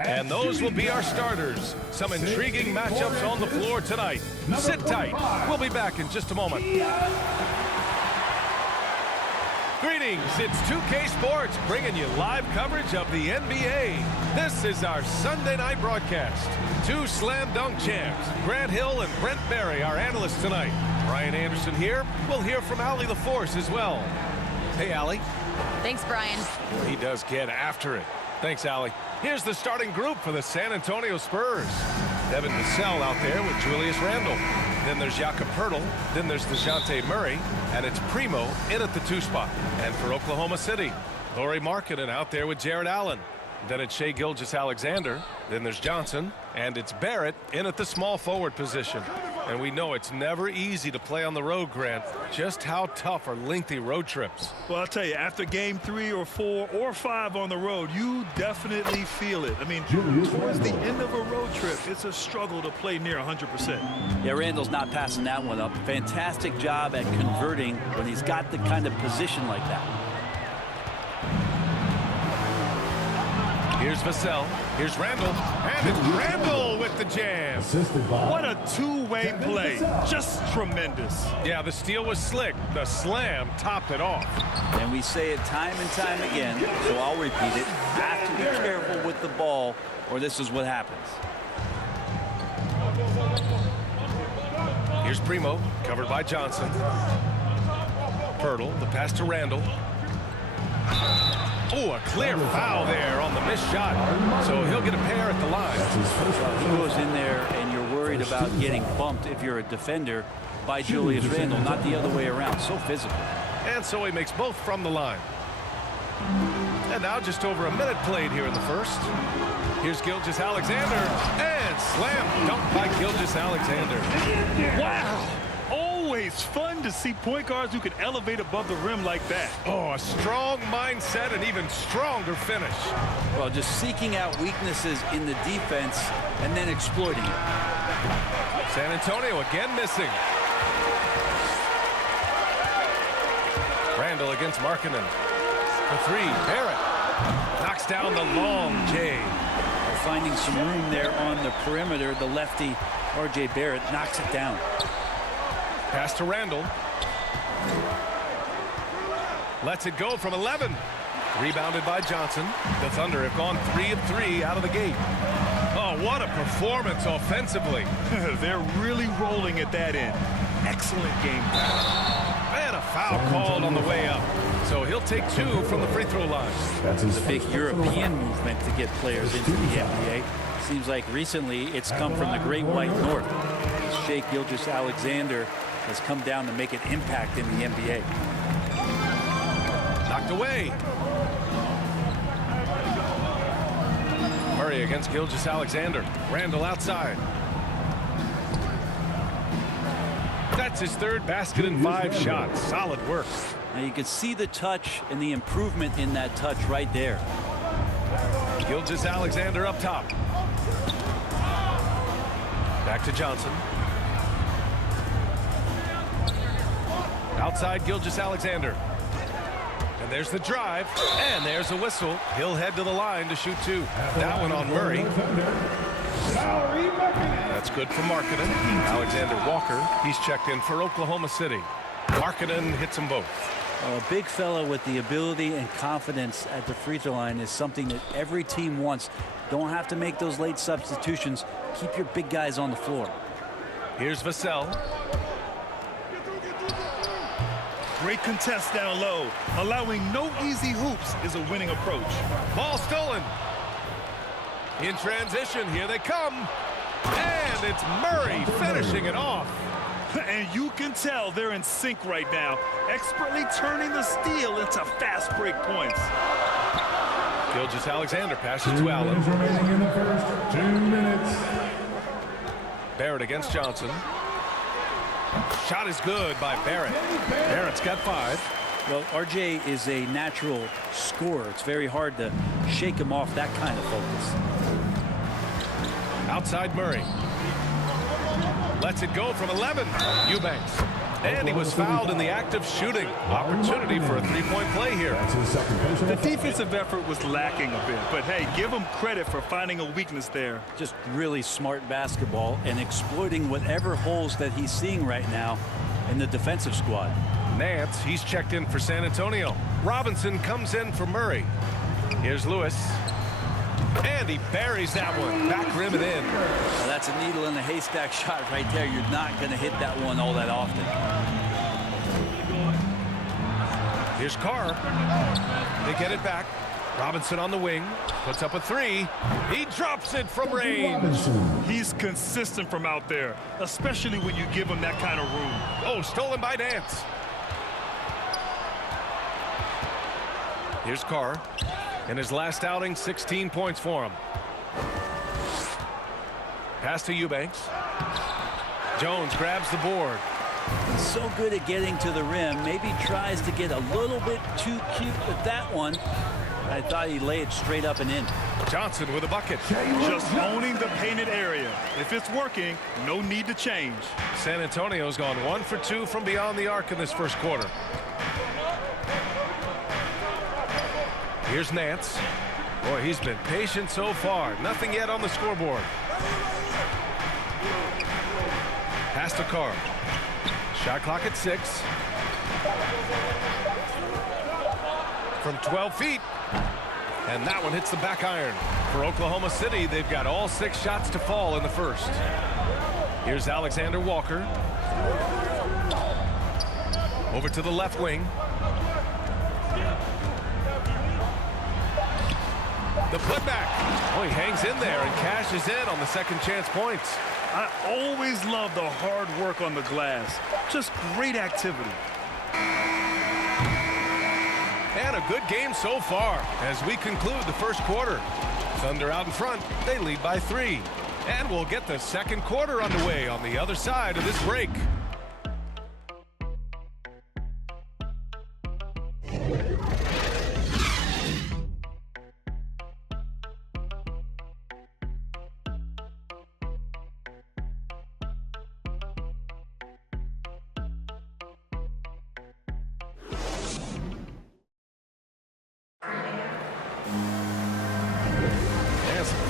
And those will be our starters. Some intriguing matchups on the floor tonight. Sit tight. We'll be back in just a moment. Greetings, it's 2K Sports bringing you live coverage of the NBA. This is our Sunday night broadcast. Two slam dunk champs, Grant Hill and Brent Barry, our analysts tonight. Brian Anderson here. We'll hear from Allie the Force as well. Hey, Allie. Thanks, Brian. Well, he does get after it. Thanks, Allie. Here's the starting group for the San Antonio Spurs. Devin Vassell out there with Julius Randle. Then there's Jakob Poeltl. Then there's DeJounte Murray. And it's Primo in at the 2 spot. And for Oklahoma City, Lauri Markkanen out there with Jared Allen. Then it's Shai Gilgeous-Alexander. Then there's Johnson. And it's Barrett in at the small forward position. And we know it's never easy to play on the road, Grant. Just how tough are lengthy road trips? Well, I'll tell you, after game 3 or 4 or 5 on the road, you definitely feel it. I mean, towards the end of a road trip, it's a struggle to play near 100%. Yeah, Randall's not passing that one up. Fantastic job at converting when he's got the kind of position like that. Here's Vassell. Here's Randle. And it's Randle with the jam. What a two-way play. Just tremendous. Yeah, the steal was slick. The slam topped it off. And we say it time and time again, so I'll repeat it. Have to be careful with the ball, or this is what happens. Here's Primo, covered by Johnson. Poeltl, the pass to Randle. Oh, a clear foul there on the missed shot. So he'll get a pair at the line. He goes in there, and you're worried about getting bumped if you're a defender by Julius Randle, not the other way around. So physical. And so he makes both from the line. And now just over a minute played here in the first. Here's Gilgeous-Alexander. And slam dunk by Gilgeous-Alexander. Wow. Always fun to see point guards who can elevate above the rim like that. Oh, a strong mindset and even stronger finish. Well, just seeking out weaknesses in the defense and then exploiting it. San Antonio again missing. Randle against Markkanen. For 3, Barrett knocks down the long J. Finding some room there on the perimeter. The lefty, R.J. Barrett, knocks it down. Pass to Randle. Lets it go from 11. Rebounded by Johnson. The Thunder have gone 3 of 3 out of the gate. Oh, what a performance offensively. They're really rolling at that end. Excellent game. And a foul called on the way up. So he'll take 2 from the free throw line. It's a big European movement to get players into the NBA. Seems like recently it's come from the Great White North. Shai Gilgeous-Alexander has come down to make an impact in the NBA. Knocked away. Murray against Gilgeous-Alexander. Randle outside. That's his 3rd basket in 5 shots. Solid work. Now you can see the touch and the improvement in that touch right there. Gilgeous-Alexander up top. Back to Johnson. Outside Gilgeous-Alexander. And there's the drive. And there's a whistle. He'll head to the line to shoot 2. That one on Murray. That's good for Markkanen. Alexander Walker, he's checked in for Oklahoma City. Markkanen hits them both. A big fella with the ability and confidence at the free throw line is something that every team wants. Don't have to make those late substitutions. Keep your big guys on the floor. Here's Vassell. Great contest down low. Allowing no easy hoops is a winning approach. Ball stolen. In transition, here they come. And it's Murray finishing it off. And you can tell they're in sync right now, expertly turning the steal into fast break points. Gilgeous-Alexander passes to Allen. Remaining in the first 2 minutes. Barrett against Johnson. Shot is good by Barrett. Barrett's got 5. Well, RJ is a natural scorer. It's very hard to shake him off that kind of focus. Outside Murray. Lets it go from 11. Eubanks. And he was fouled in the act of shooting. Opportunity for a three-point play here. The defensive effort was lacking a bit, but hey, give him credit for finding a weakness there. Just really smart basketball and exploiting whatever holes that he's seeing right now in the defensive squad. Nance, he's checked in for San Antonio. Robinson comes in for Murray. Here's Lewis. And he buries that one. Back rim and in. Well, that's a needle in a haystack shot right there. You're not going to hit that one all that often. Here's Carr. They get it back. Robinson on the wing. Puts up a three. He drops it from range. He's consistent from out there, especially when you give him that kind of room. Oh, stolen by Nance. Here's Carr. In his last outing, 16 points for him. Pass to Eubanks. Jones grabs the board. He's so good at getting to the rim. Maybe tries to get a little bit too cute with that one. I thought he laid it straight up and in. Johnson with a bucket. Just owning the painted area. If it's working, no need to change. San Antonio's gone 1 for 2 from beyond the arc in this first quarter. Here's Nance. Boy, he's been patient so far. Nothing yet on the scoreboard. Pass to Carr. Shot clock at 6. From 12 feet. And that one hits the back iron. For Oklahoma City, they've got all 6 shots to fall in the first. Here's Alexander Walker. Over to the left wing. The putback. Oh, he hangs in there and cashes in on the second chance points. I always love the hard work on the glass. Just great activity. And a good game so far as we conclude the first quarter. Thunder out in front. They lead by 3. And we'll get the second quarter underway on the other side of this break.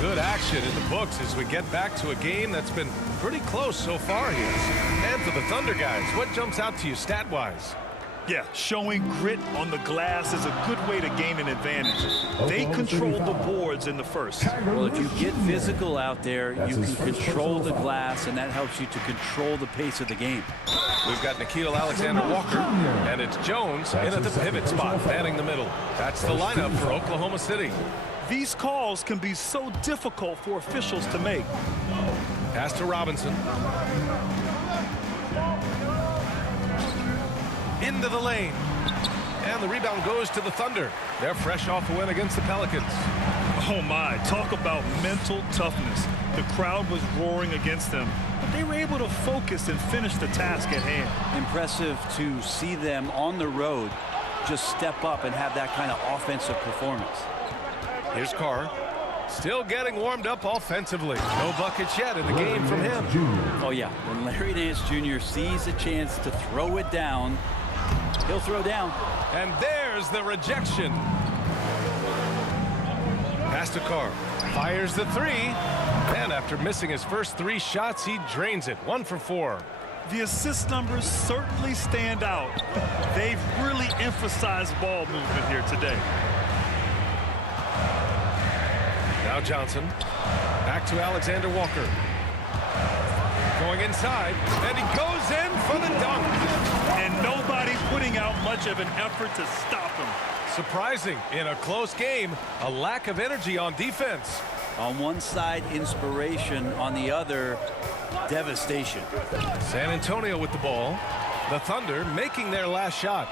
Good action in the books as we get back to a game that's been pretty close so far here. And for the Thunder guys, what jumps out to you stat-wise? Yeah, showing grit on the glass is a good way to gain an advantage. They controlled the boards in the first. Well, if you get physical out there, you can control the glass, and that helps you to control the pace of the game. We've got Nickeil Alexander-Walker, and it's Jones in at the pivot spot, manning the middle. That's the lineup for Oklahoma City. These calls can be so difficult for officials to make. Pass to Robinson. Into the lane. And the rebound goes to the Thunder. They're fresh off a win against the Pelicans. Oh my, talk about mental toughness. The crowd was roaring against them, but they were able to focus and finish the task at hand. Impressive to see them on the road just step up and have that kind of offensive performance. Here's Carr. Still getting warmed up offensively. No buckets yet in the game from him. Oh, yeah. When Larry Nance Jr. sees a chance to throw it down, he'll throw down. And there's the rejection. Pass to Carr. Fires the 3. And after missing his first 3 shots, he drains it. 1 for 4. The assist numbers certainly stand out. They've really emphasized ball movement here today. Now Johnson. Back to Alexander Walker. Going inside, and he goes in for the dunk. And nobody putting out much of an effort to stop him. Surprising in a close game, a lack of energy on defense. On one side, inspiration. On the other, devastation. San Antonio with the ball. The Thunder making their last shot.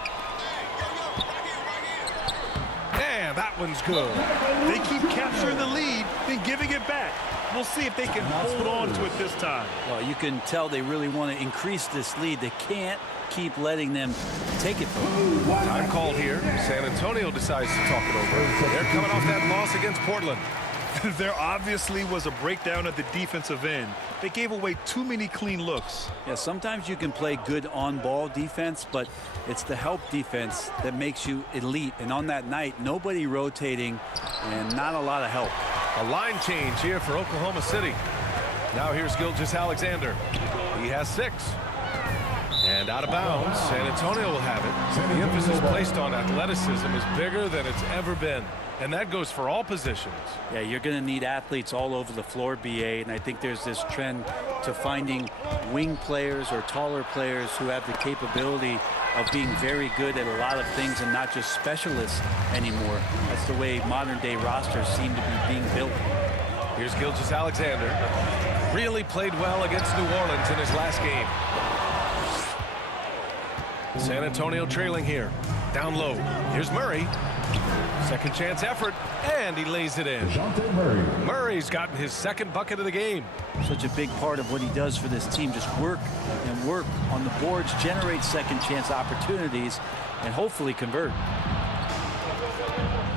And that one's good. They keep capturing the lead, then giving it back. We'll see if they can hold on to it this time. Well, you can tell they really want to increase this lead. They can't keep letting them take it from them. Time called here. San Antonio decides to talk it over. They're coming off that loss against Portland. There obviously was a breakdown at the defensive end. They gave away too many clean looks. Yeah, sometimes you can play good on-ball defense, but it's the help defense that makes you elite. And on that night, nobody rotating and not a lot of help. A line change here for Oklahoma City. Now here's Gilgeous-Alexander. He has 6. And out of bounds, San Antonio will have it. The emphasis placed on athleticism is bigger than it's ever been. And that goes for all positions. Yeah, you're going to need athletes all over the floor, BA, and I think there's this trend to finding wing players or taller players who have the capability of being very good at a lot of things and not just specialists anymore. That's the way modern-day rosters seem to be being built. Here's Gilgeous-Alexander. Really played well against New Orleans in his last game. San Antonio trailing here. Down low. Here's Murray. Second chance effort, and he lays it in. Murray's gotten his second bucket of the game. Such a big part of what he does for this team. Just work and work on the boards, generate second chance opportunities, and hopefully convert.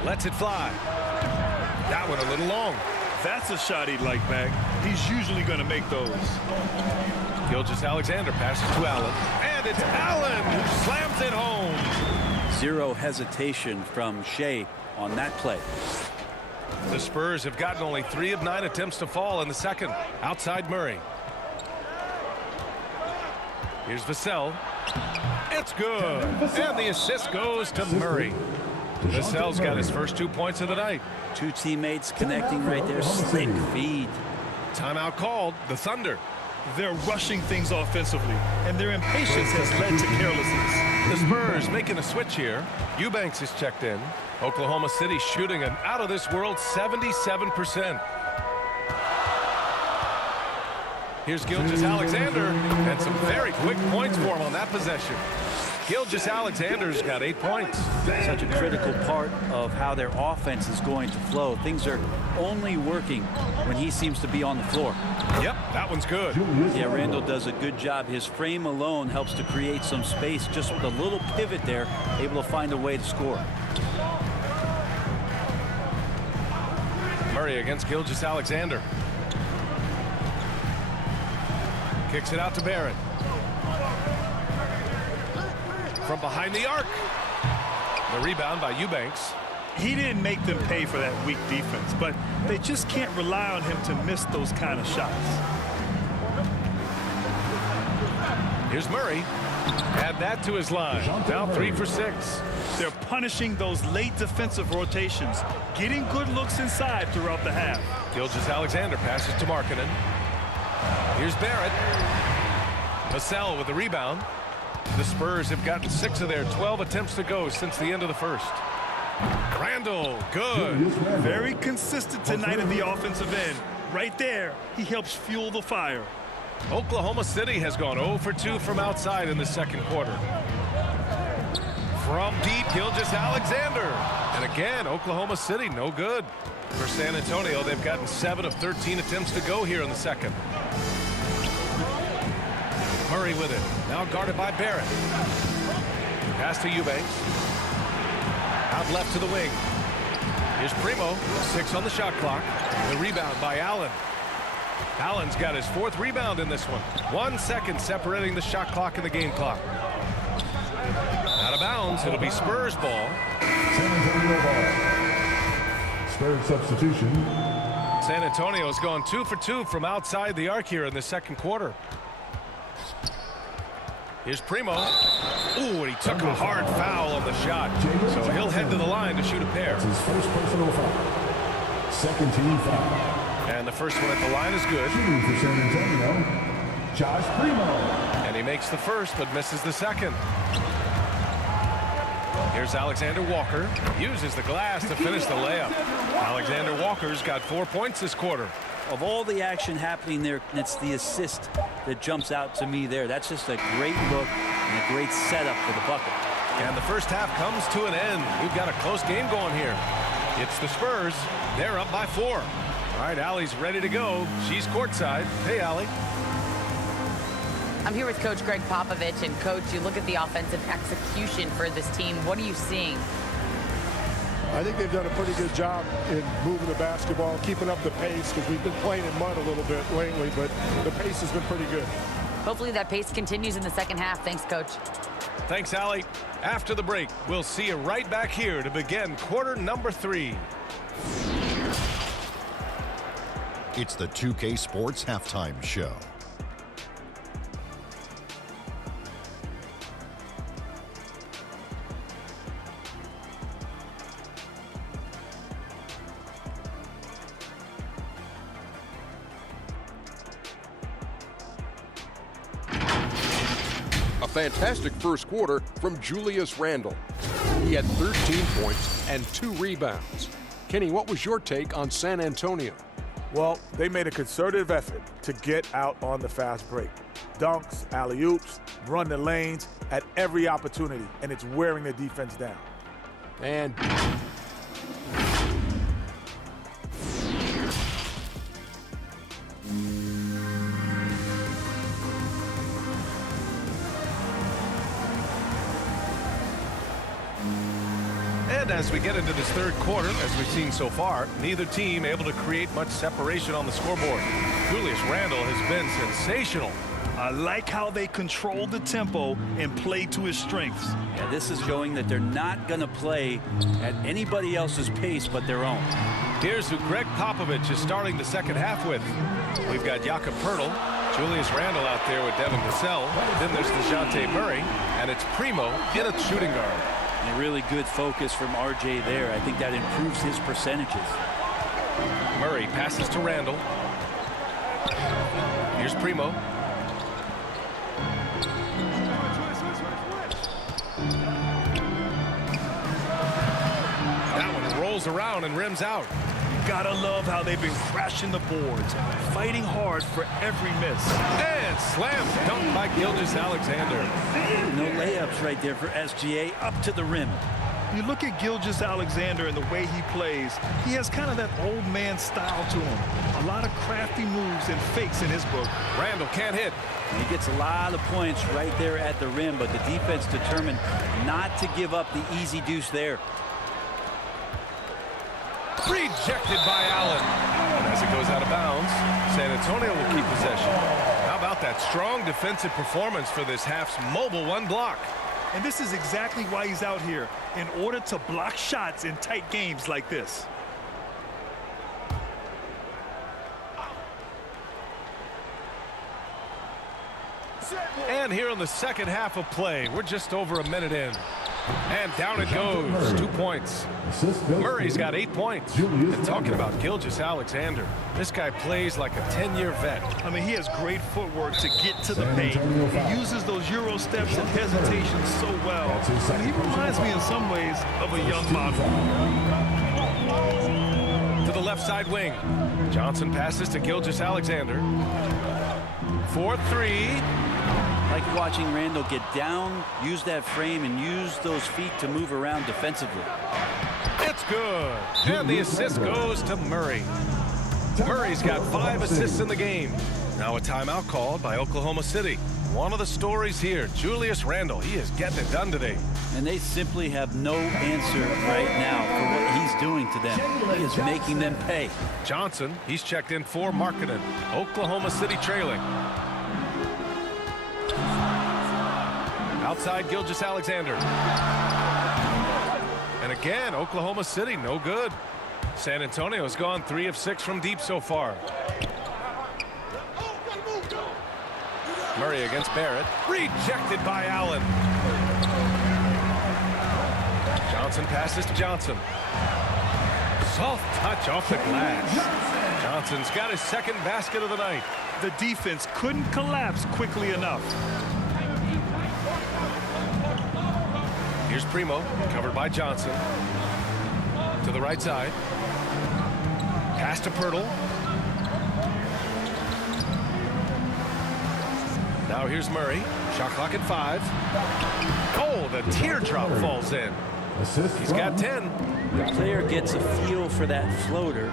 Lets it fly. That one a little long. That's a shot he'd like back. He's usually going to make those. Gilgeous-Alexander passes to Allen, and it's Allen who slams it home. Zero hesitation from Shea on that play. The Spurs have gotten only 3 of 9 attempts to fall in the second. Outside Murray. Here's Vassell. It's good. And the assist goes to Murray. Vassell's got his first 2 points of the night. 2 teammates connecting right there. Slick feed. Timeout called. The Thunder. They're rushing things offensively, and their impatience has led to carelessness. The Spurs making a switch here. Eubanks is checked in. Oklahoma City shooting an out-of-this-world 77%. Here's Gilgeous-Alexander, and some very quick points for him on that possession. Gilgeous-Alexander's got 8 points. Such a critical part of how their offense is going to flow. Things are only working when he seems to be on the floor. Yep, that one's good. Yeah, Randall does a good job. His frame alone helps to create some space. Just with a little pivot there, able to find a way to score. Murray against Gilgeous-Alexander. Kicks it out to Barrett. From behind the arc. The rebound by Eubanks. He didn't make them pay for that weak defense, but they just can't rely on him to miss those kind of shots. Here's Murray. Add that to his line. Now 3 for 6. They're punishing those late defensive rotations, getting good looks inside throughout the half. Gilgeous-Alexander passes to Markkanen. Here's Barrett. Vassell with the rebound. The Spurs have gotten 6 of their 12 attempts to go since the end of the first. Randall, good. Very consistent tonight at the offensive end. Right there, he helps fuel the fire. Oklahoma City has gone 0 for 2 from outside in the second quarter. From deep, Gilgeous-Alexander. And again, Oklahoma City, no good. For San Antonio, they've gotten 7 of 13 attempts to go here in the second. Murray with it. Now guarded by Barrett. Pass to Eubanks. Out left to the wing. Here's Primo. 6 on the shot clock. The rebound by Allen. Allen's got his 4th rebound in this one. 1 second separating the shot clock and the game clock. Out of bounds. It'll be Spurs ball. San Antonio ball. Spurs substitution. San Antonio's gone 2 for 2 from outside the arc here in the second quarter. Here's Primo. Ooh, and he took a hard foul on the shot. So he'll head to the line to shoot a pair. That's his first personal foul. Second team foul. And the first one at the line is good. Shooting for San Antonio, Josh Primo. And he makes the first but misses the second. Here's Alexander Walker. Uses the glass to finish the layup. Alexander Walker's got 4 points this quarter. Of all the action happening there, it's the assist that jumps out to me there. That's just a great look and a great setup for the bucket. And the first half comes to an end. We've got a close game going here. It's the Spurs. They're up by 4. All right, Allie's ready to go. She's courtside. Hey, Allie. I'm here with Coach Greg Popovich. And, Coach, you look at the offensive execution for this team. What are you seeing? I think they've done a pretty good job in moving the basketball, keeping up the pace, because we've been playing in mud a little bit lately, but the pace has been pretty good. Hopefully that pace continues in the second half. Thanks, Coach. Thanks, Allie. After the break, we'll see you right back here to begin quarter number 3. It's the 2K Sports Halftime Show. A fantastic first quarter from Julius Randle. He had 13 points and 2 rebounds. Kenny, what was your take on San Antonio? Well, they made a concerted effort to get out on the fast break. Dunks, alley-oops, run the lanes at every opportunity, and it's wearing their defense down. And And as we get into this third quarter, as we've seen so far, neither team able to create much separation on the scoreboard. Julius Randle has been sensational. I like how they control the tempo and play to his strengths. Yeah, this is showing that they're not going to play at anybody else's pace but their own. Here's who Greg Popovich is starting the second half with. We've got Jakob Poeltl, Julius Randle out there with Devin Vassell. Then there's DeJounte Murray, and it's Primo in a shooting guard. And really good focus from RJ there. I think that improves his percentages. Murray passes to Randle. Here's Primo. That one rolls around and rims out. Gotta love how they've been crashing the boards, fighting hard for every miss. And slam dunk by Gilgeous-Alexander. No layups right there for SGA up to the rim. You look at Gilgeous-Alexander and the way he plays, he has kind of that old man style to him. A lot of crafty moves and fakes in his book. Randle can't hit. He gets a lot of points right there at the rim, but the defense determined not to give up the easy deuce there. Rejected by Allen. And as it goes out of bounds, San Antonio will keep possession. How about that strong defensive performance for this half's mobile one block? And this is exactly why he's out here, in order to block shots in tight games like this. And here in the second half of play, we're just over a minute in. And down it goes. 2 points. Murray's got 8 points. And talking about Gilgeous-Alexander, this guy plays like a 10-year vet. I mean, he has great footwork to get to the paint. He uses those Euro steps and hesitations so well. And he reminds me in some ways of a young model. To the left side wing. Johnson passes to Gilgeous-Alexander. 4-3. Like watching Randle get down, use that frame, and use those feet to move around defensively. It's good. And the assist goes to Murray. Murray's got 5 assists in the game. Now a timeout called by Oklahoma City. One of the stories here, Julius Randle. He is getting it done today. And they simply have no answer right now for what he's doing to them. He is making them pay. Johnson, he's checked in for Markkanen. Oklahoma City trailing. Outside Gilgeous-Alexander. And again, Oklahoma City, no good. San Antonio's gone 3 of 6 from deep so far. Murray against Barrett. Rejected by Allen. Johnson passes to Johnson. Soft touch off the glass. Johnson's got his second basket of the night. The defense couldn't collapse quickly enough. Here's Primo, covered by Johnson. To the right side. Pass to Poeltl. Now here's Murray. Shot clock at 5. Oh, the teardrop falls in. He's got 10. The player gets a feel for that floater.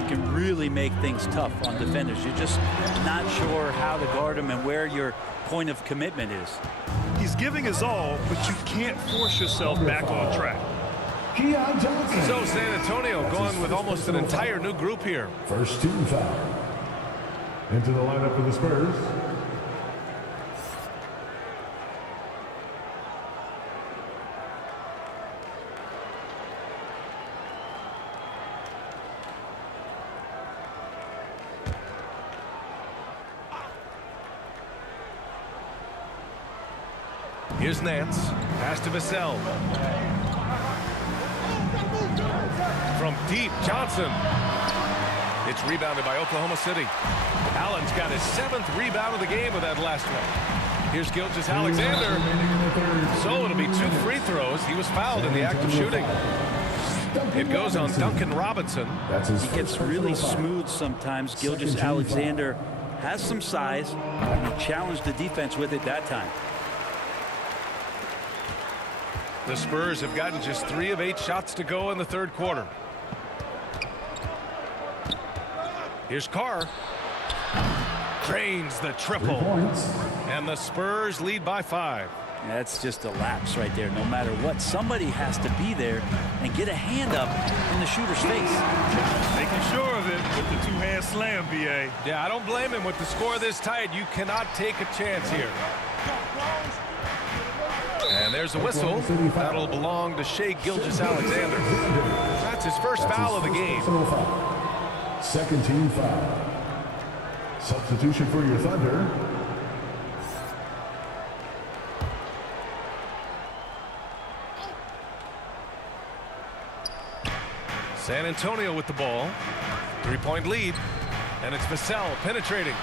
You can really make things tough on defenders. You're just not sure how to guard him and where your point of commitment is. He's giving his all, but you can't force yourself back on track. So San Antonio going with almost an entire new group here. First team foul. Into the lineup for the Spurs. Here's Nance. Pass to Vassell. From deep, Johnson. It's rebounded by Oklahoma City. Allen's got his 7th rebound of the game with that last one. Here's Gilgeous-Alexander. So it'll be 2 free throws. He was fouled in the act of shooting. It goes on Duncan Robinson. He gets really smooth sometimes. Gilgeous-Alexander has some size, and he challenged the defense with it that time. The Spurs have gotten just 3 of 8 shots to go in the third quarter. Here's Carr. Drains the triple. And the Spurs lead by 5. That's just a lapse right there. No matter what, somebody has to be there and get a hand up in the shooter's face. Making sure of it with the 2-hand slam, B.A. Yeah, I don't blame him. With the score this tight, you cannot take a chance here. And there's a whistle. That'll belong to Shai Gilgeous-Alexander. That's his first foul of the game. Second team foul. Substitution for your Thunder. San Antonio with the ball. 3-point lead. And it's Vassell penetrating.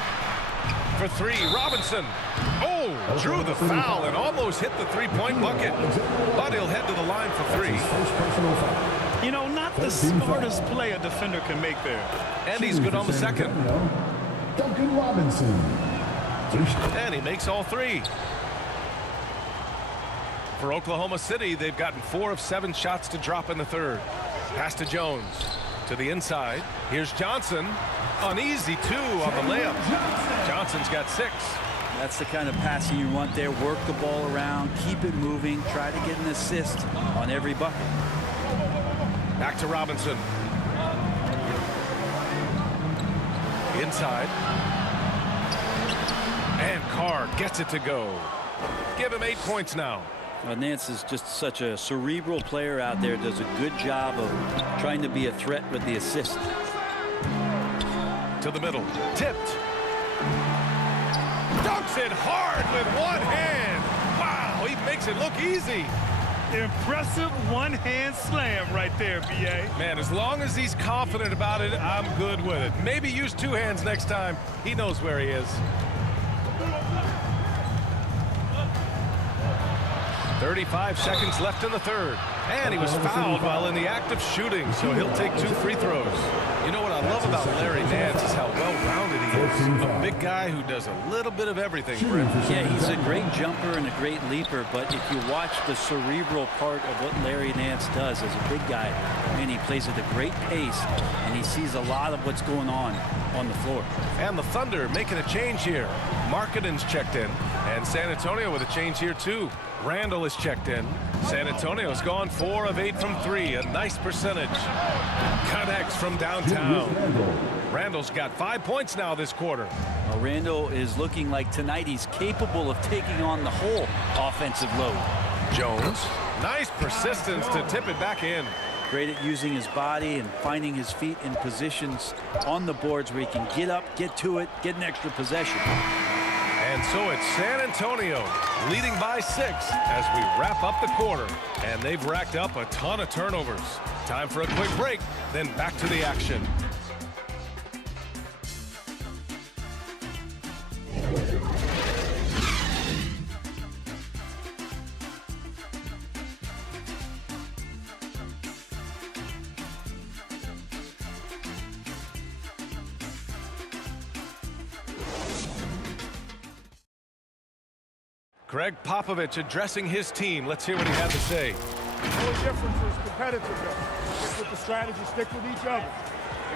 For 3, Robinson. Oh, drew the foul and almost hit the 3-point bucket. But he'll head to the line for 3. You know, not the smartest play a defender can make there. And he's good on the second. Duncan Robinson. And he makes all 3. For Oklahoma City, they've gotten 4 of 7 shots to drop in the third. Pass to Jones. To the inside. Here's Johnson. An easy 2 on the layup. Johnson's got 6. That's the kind of passing you want there. Work the ball around, keep it moving, try to get an assist on every bucket. Back to Robinson. Inside. And Carr gets it to go. Give him 8 points now. Nance is just such a cerebral player out there. Does a good job of trying to be a threat with the assist. To the middle. Tipped. Dunks it hard with one hand. Wow, he makes it look easy. Impressive one-hand slam right there, B.A. Man, as long as he's confident about it, I'm good with it. Maybe use 2 hands next time. He knows where he is. 35 seconds left in the third. And he was fouled while in the act of shooting, so he'll take 2 free throws. You know what I love about Larry Nance is how well-rounded he is. A big guy who does a little bit of everything, Brent. Yeah, he's a great jumper and a great leaper, but if you watch the cerebral part of what Larry Nance does as a big guy, and he plays at a great pace, and he sees a lot of what's going on the floor. And the Thunder making a change here. Markkanen's checked in, and San Antonio with a change here too. Randall is checked in. San Antonio's gone 4 of 8 from 3, a nice percentage. Connects from downtown. Randall's got 5 points now this quarter. Well, Randall is looking like tonight he's capable of taking on the whole offensive load. Jones, nice persistence to tip it back in. Great at using his body and finding his feet in positions on the boards where he can get up, get to it, get an extra possession. And so it's San Antonio leading by 6 as we wrap up the quarter. And they've racked up a ton of turnovers. Time for a quick break, then back to the action. Greg Popovich addressing his team. Let's hear what he had to say. The only difference is competitiveness. Stick with the strategy, stick with each other.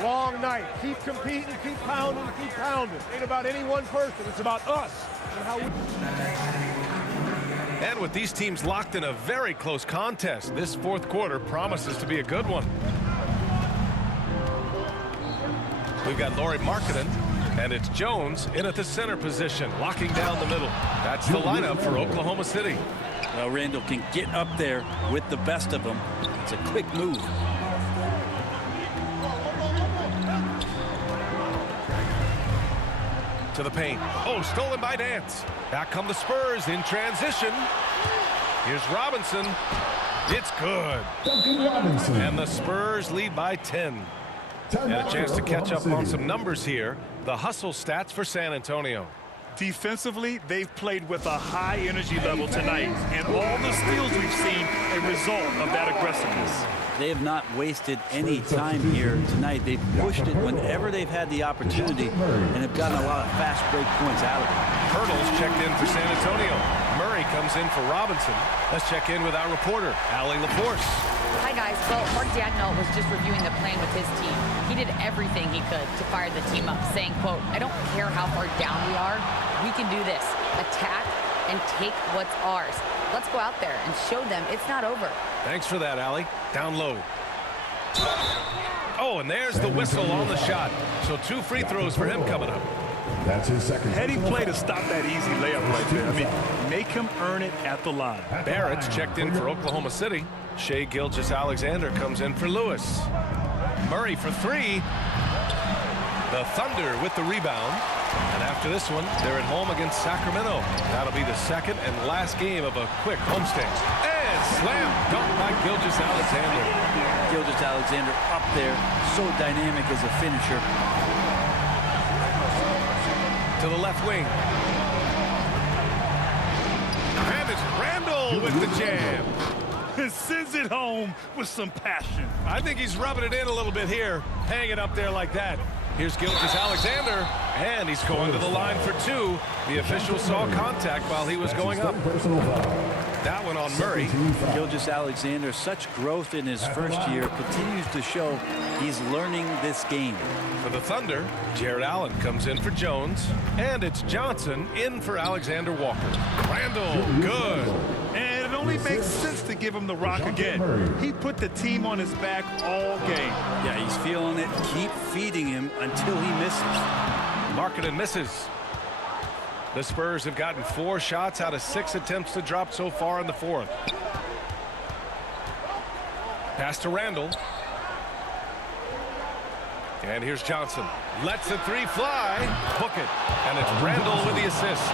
Long night. Keep competing, keep pounding, keep pounding. It ain't about any one person. It's about us and how we... And with these teams locked in a very close contest, this fourth quarter promises to be a good one. We've got Lauri Markkanen, and it's Jones in at the center position, locking down the middle. That's the lineup for Oklahoma City. Well, Randall can get up there with the best of them. It's a quick move. To the paint. Oh, stolen by Nance. Back come the Spurs in transition. Here's Robinson. It's good. And the Spurs lead by 10. And a chance to catch up on some numbers here. The hustle stats for San Antonio. Defensively, they've played with a high energy level tonight, and all the steals we've seen a result of that aggressiveness. They have not wasted any time here tonight. They've pushed it whenever they've had the opportunity and have gotten a lot of fast break points out of it. Hurdles checked in for San Antonio. Murray comes in for Robinson. Let's check in with our reporter, Allie LaForce. Hi, guys. Well, Mark Dagnall was just reviewing the plan with his team. He did everything he could to fire the team up, saying, quote, "I don't care how far down we are. We can do this. Attack and take what's ours. Let's go out there and show them it's not over." Thanks for that, Allie. Down low. Oh, and there's the whistle on the shot. So 2 free throws for him coming up. That's his second. Heady play to stop that easy layup right there. I mean, make him earn it at the line. Barrett's checked in for Oklahoma City. Shai Gilgeous-Alexander comes in for Lewis. Murray for 3. The Thunder with the rebound. And after this one, they're at home against Sacramento. That'll be the second and last game of a quick homestand. And slam dunk by Gilgeous-Alexander. Gilgeous-Alexander up there, so dynamic as a finisher. To the left wing. And it's Randall with the jam. And sends it home with some passion. I think he's rubbing it in a little bit here. Hang it up there like that. Here's Gilgeous-Alexander, and he's going to the line for 2. The official saw contact while he was going up. That one on Murray. Gilgeous-Alexander, such growth in his first year, continues to show he's learning this game. For the Thunder, Jared Allen comes in for Jones, and it's Johnson in for Alexander Walker. Randall, good. And it only makes sense to give him the rock again. He put the team on his back all game. Yeah, he's feeling it. Keep feeding him until he misses. Markkanen misses. The Spurs have gotten 4 shots out of 6 attempts to drop so far in the fourth. Pass to Randall. And here's Johnson. Lets the 3 fly. Book it. And it's Randall with the assist.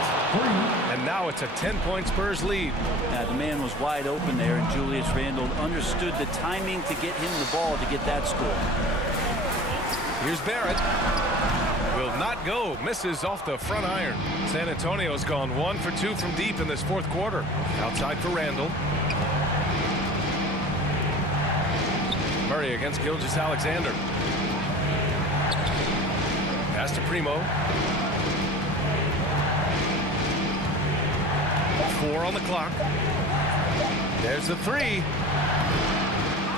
And now it's a 10-point Spurs lead. Now, the man was wide open there, and Julius Randle understood the timing to get him the ball to get that score. Here's Barrett. Will not go. Misses off the front iron. San Antonio's gone 1 for 2 from deep in this fourth quarter. Outside for Randall. Murray against Gilgeous-Alexander. Pass to Primo. 4 on the clock. There's the 3.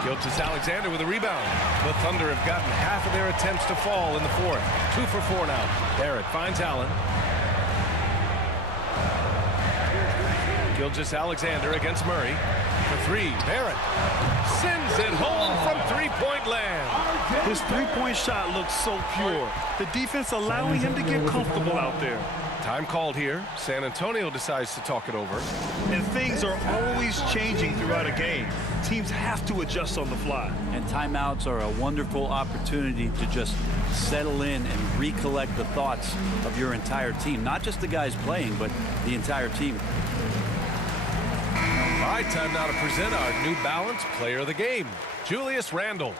Gilgeous-Alexander with a rebound. The Thunder have gotten half of their attempts to fall in the fourth. 2 for 4 now. Barrett finds Allen. Gilgeous-Alexander against Murray. For 3, Barrett sends it home from 3-point land. His 3-point shot looks so pure. The defense allowing him to get comfortable out there. Time called here. San Antonio decides to talk it over. And things are always changing throughout a game. Teams have to adjust on the fly. And timeouts are a wonderful opportunity to just settle in and recollect the thoughts of your entire team. Not just the guys playing, but the entire team. All right, time now to present our New Balance Player of the Game, Julius Randle.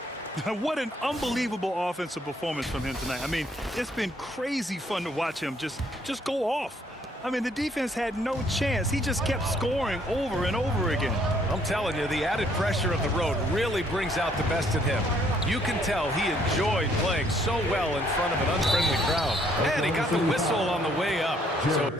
What an unbelievable offensive performance from him tonight. I mean, it's been crazy fun to watch him just go off. I mean, the defense had no chance. He just kept scoring over and over again. I'm telling you, the added pressure of the road really brings out the best in him. You can tell he enjoyed playing so well in front of an unfriendly crowd. And he got the whistle on the way up. So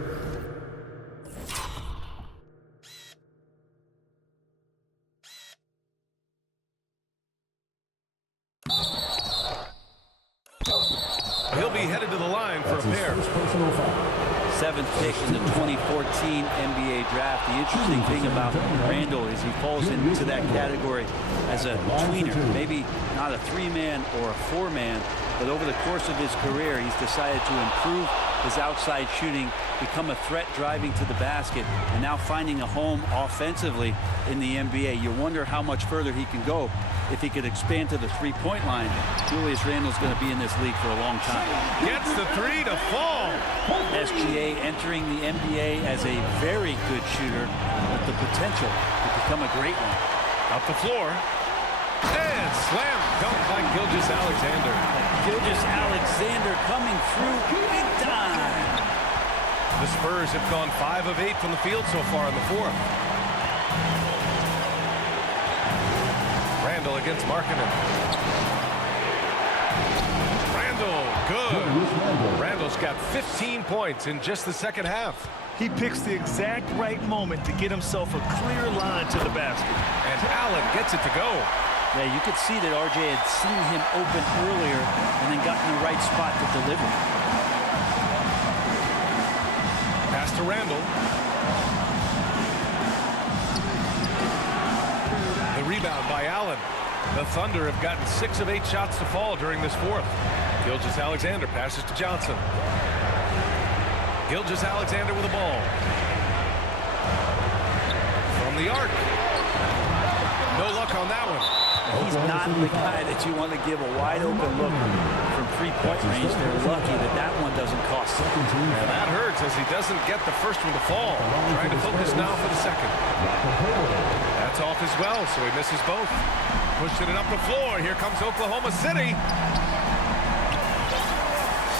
he'll be headed headed to the line for a That's his pair. first personal foul. 7th pick in the 2014 NBA draft. The interesting thing about Randall is he falls into that category as a tweener. Maybe not a 3-man or a 4-man, but over the course of his career, he's decided to improve his outside shooting, become a threat driving to the basket, and now finding a home offensively in the NBA. You wonder how much further he can go if he could expand to the three-point line. Julius Randle's going to be in this league for a long time. Gets the three to fall. SGA entering the NBA as a very good shooter with the potential to become a great one. Up the floor. And slam dunk by Gilgeous-Alexander. Gilgeous-Alexander coming through big time. The Spurs have gone 5 of 8 from the field so far in the fourth. Randle against Markkanen. Randle, good. Randle's got 15 points in just the second half. He picks the exact right moment to get himself a clear line to the basket. And Allen gets it to go. Yeah, you could see that RJ had seen him open earlier and then got in the right spot to deliver. Pass to Randle. The rebound by Allen. The Thunder have gotten 6 of 8 shots to fall during this fourth. Gilgeous-Alexander passes to Johnson. Gilgeous-Alexander with the ball. From the arc. No luck on that one. He's not the guy that you want to give a wide-open look from three-point range. They're lucky that that one doesn't cost them. And that hurts as he doesn't get the first one to fall. Trying to focus now for the second. That's off as well, so he misses both. Pushing it up the floor. Here comes Oklahoma City.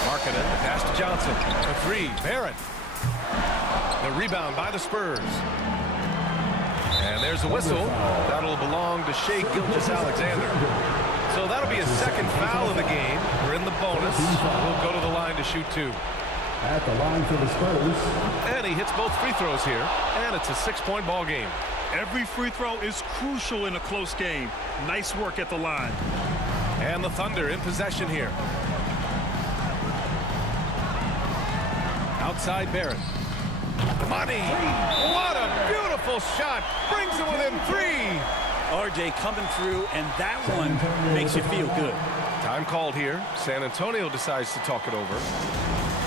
Markkanen, the pass to Johnson. The three, Barrett. The rebound by the Spurs. And there's a whistle. That'll belong to Shai Gilgeous-Alexander. So that'll be his second foul of the game. We're in the bonus. We'll go to the line to shoot 2. At the line for the Spurs. And he hits both free throws here. And it's a 6-point ball game. Every free throw is crucial in a close game. Nice work at the line. And the Thunder in possession here. Outside Barrett. Money! What a beautiful shot! Brings it within 3! RJ coming through, and that one makes you feel good. Time called here. San Antonio decides to talk it over.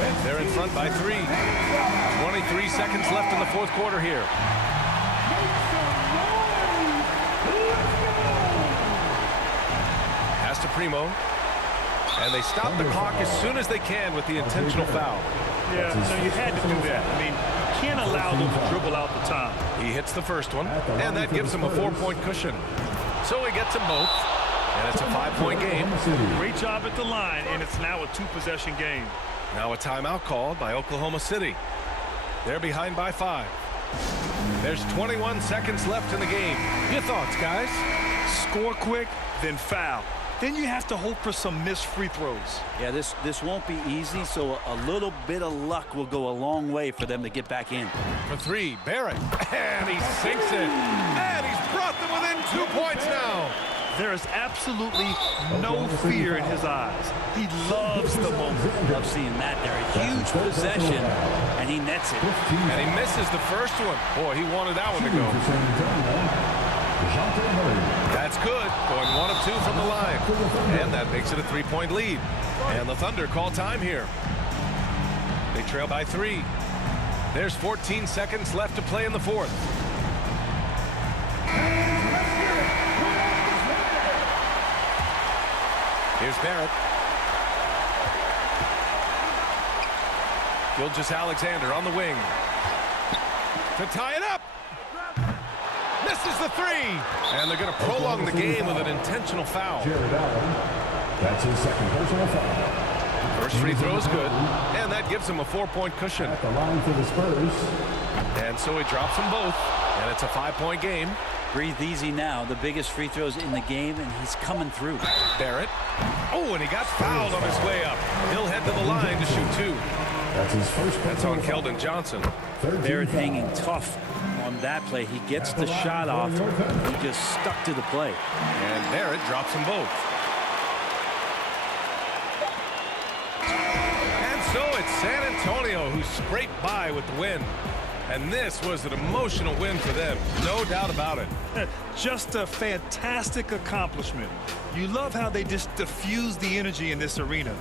And they're in front by 3. 23 seconds left in the fourth quarter here. Pass to Primo. And they stop the clock as soon as they can with the intentional foul. Yeah, no, you had to do that. I mean, you can't allow them to dribble out the top. He hits the first one, and that gives him a 4-point cushion. So he gets them both, and it's a 5-point game. Great job at the line, and it's now a 2-possession game. Now a timeout called by Oklahoma City. They're behind by 5. There's 21 seconds left in the game. Your thoughts, guys? Score quick, then foul. Then you have to hope for some missed free throws. Yeah, this won't be easy, so a little bit of luck will go a long way for them to get back in. For 3, Barrett. And he sinks it. And he's brought them within 2 points now. There is absolutely no fear in his eyes. He loves the moment. Love seeing that there. A huge possession, and he nets it. And he misses the first one. Boy, he wanted that one to go. That's good. Going 1 of 2 from the line. And that makes it a 3-point lead. And the Thunder call time here. They trail by 3. There's 14 seconds left to play in the fourth. Here's Barrett. Gilgeous-Alexander on the wing. To tie it up. Misses the 3. And they're going to prolong the game with an intentional foul. That's his second personal foul. First free throw is good. And that gives him a 4-point cushion. At the line for the Spurs. And so he drops them both. And it's a 5-point game. Breathe easy now. The biggest free throws in the game, and he's coming through. Barrett. Oh, and he got fouled on his way up. He'll head to the line to shoot 2. That's his first. That's on Keldon Johnson. Barrett hanging tough on that play. He gets the shot off. He just stuck to the play. And Barrett drops them both. scraped by with the win. And this was an emotional win for them, no doubt about it. Just a fantastic accomplishment. You love how they just diffuse the energy in this arena.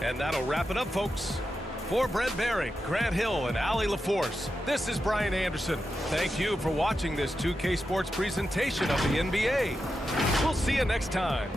And that'll wrap it up, folks. For Brent Barry, Grant Hill, and Allie LaForce, this is Brian Anderson. Thank you for watching this 2K Sports presentation of the NBA. We'll see you next time.